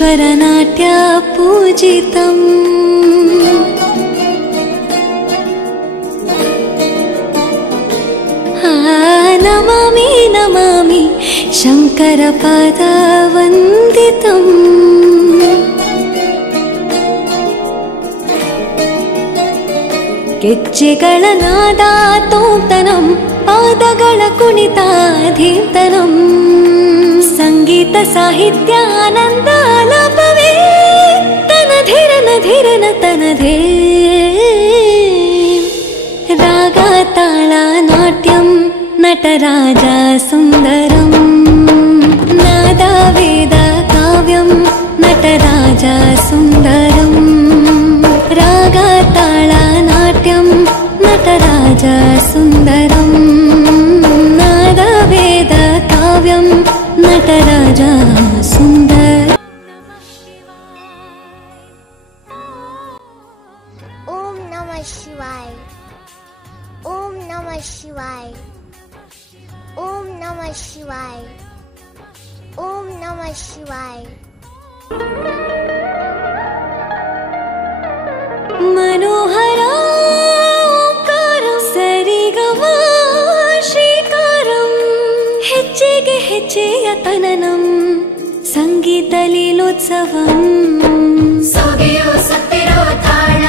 ಈಶ್ವರನಾಟ್ಯ ಪೂಜಿತಂ ನಮಾಮಿ ನಮಾಮಿ ಶಂಕರ ಪಾದ ವಂದಿತಂ ಗೆಜ್ಜೆಗಳ ನಾದ ತೋಂತನಂ ಪಾದಗಳ ಕುಣಿತ ಧೀಂತನಂ ಸಂಗೀತ ಸಾಹಿತ್ಯ ಆನಂದ ಆಲಾಪವೇ ತನಧೀರನ ಧೀರನ ತನಧೇ ರಾಗ ತಾಳ ನಾಟ್ಯಂ ನಟರಾಜ ಸುಂದರಂ ನಾದ ವೇದ ಕಾವ್ಯಂ ನಟರಾಜ ಸುಂದರಂ ರಾಗ ತಾಳ ನಾಟ್ಯಂ ನಟರಾಜ ಸುಂದರಂ ನಾದ ವೇದ ಕಾವ್ಯಂ ನಟರಾಜ ಸುಂದರ. ಓಂ ನಮಃ ಶಿವಾಯ. ಓಂ ನಮಃ ಶಿವಾಯ. ಓಂ ನಮಃ ಶಿವಾಯ. ಓಂ ನಮಃ ಶಿವಾಯ. ಮನೋಹರ ಓಂಕಾರಂ ಸರಿಗಮ ಶ್ರೀಕಾರಂ ಹೆಜ್ಜೆಗೆ ಹೆಜ್ಜೆಯ ತನನಂ ಸಂಗೀತ ಲೀಲೋತ್ಸವಂ ಸೊಗೆಯೋ ಸತ್ತಿರೋ ತಾಳ